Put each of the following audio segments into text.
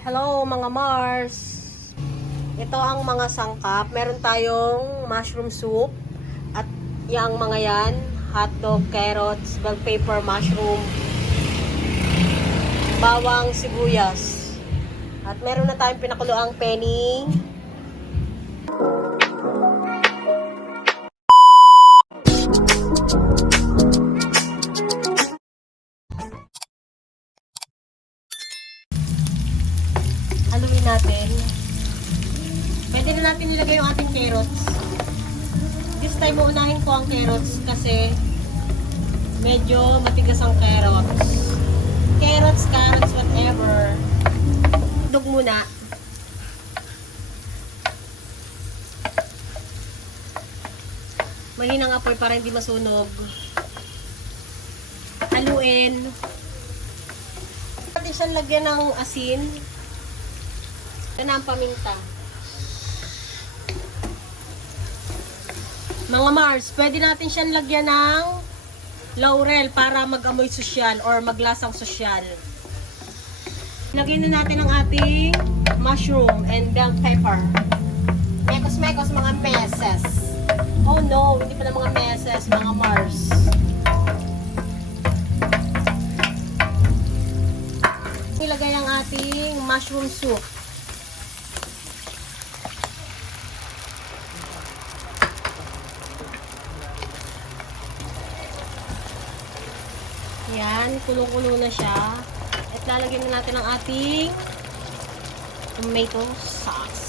Hello mga Mars! Ito ang mga sangkap. Meron tayong mushroom soup at yung mga yan, hotdog, carrots, bell pepper, mushroom, bawang, sibuyas. At meron na tayong pinakuluang penny. Haluin natin. Pwede na natin nilagay yung ating carrots. This time, uunahin ko ang carrots kasi medyo matigas ang carrots. Carrots, whatever. Dug muna. Mahinang apoy para hindi masunog. Haluin. Pwede siyang lagyan ng asin. Ito na ang paminta. Mga Mars, pwede natin siyang lagyan ng laurel para mag-amoy sosyal or maglasang sosyal. Lagyan na natin ang ating mushroom and bell pepper. Mekos-mekos mga meses. Oh no, hindi pala mga meses, mga Mars. Ilagay ang ating mushroom soup. Yan, kulong-kulo na siya. At lalagyan na natin ang ating tomato sauce.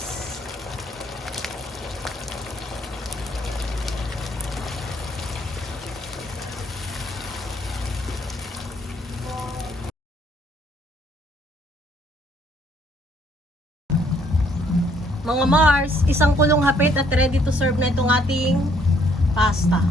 Mga Mars, isang kulong hapit at ready to serve na itong ating pasta.